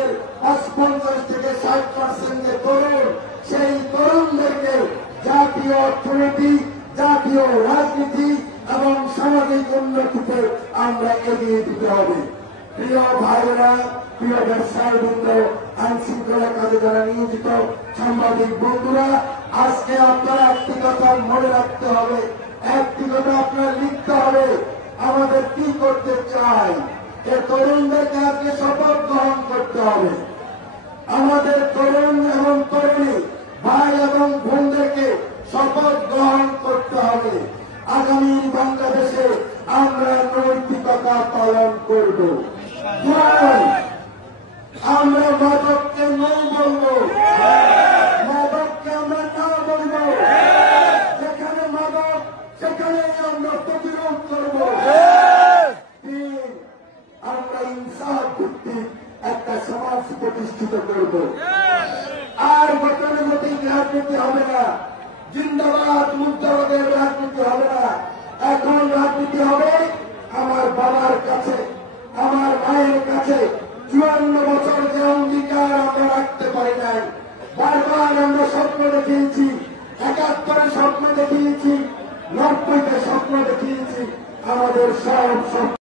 আমাদের ৫০ থেকে ৬০% যে তরুণ, সেই তরুণদেরকে জাতীয় অর্থনীতি, জাতীয় রাজনীতি এবং সামাজিক উন্নতিতে আমরা এগিয়ে দিতে হবে। প্রিয় ভাইরা, প্রিয় ব্যবসায়ীবৃন্দ, আইন শৃঙ্খলা কাজে যারা নিয়োজিত সাংবাদিক বন্ধুরা, আজকে আপনারা একটি কথা মনে রাখতে হবে, একটি কথা আপনারা লিখতে হবে, আমাদের কি করতে চাই। এ তরুণদেরকে আজকে শপথ গ্রহণ করতে হবে। আমাদের তরুণ এবং তরুণী ভাই এবং বোনদেরকে শপথ গ্রহণ করতে হবে। আগামী বাংলাদেশে আমরা নৈতিকতা পালন করব। আমরা মাদককে নই বলবো, মাদককে আমরা না বলবো। যেখানে মাদক সেখানে আমরা প্রতিরোধ করব। আমরা ইনসাফ ভিত্তিক একটা সমাজ প্রতিষ্ঠিত করব। আর গতানুগতিক রাজনীতি হবে না, জিন্দাবাদ মুর্দাবাদের রাজনীতি হবে না। এখন রাজনীতি হবে আমার বাবার কাছে, আমার মায়ের কাছে,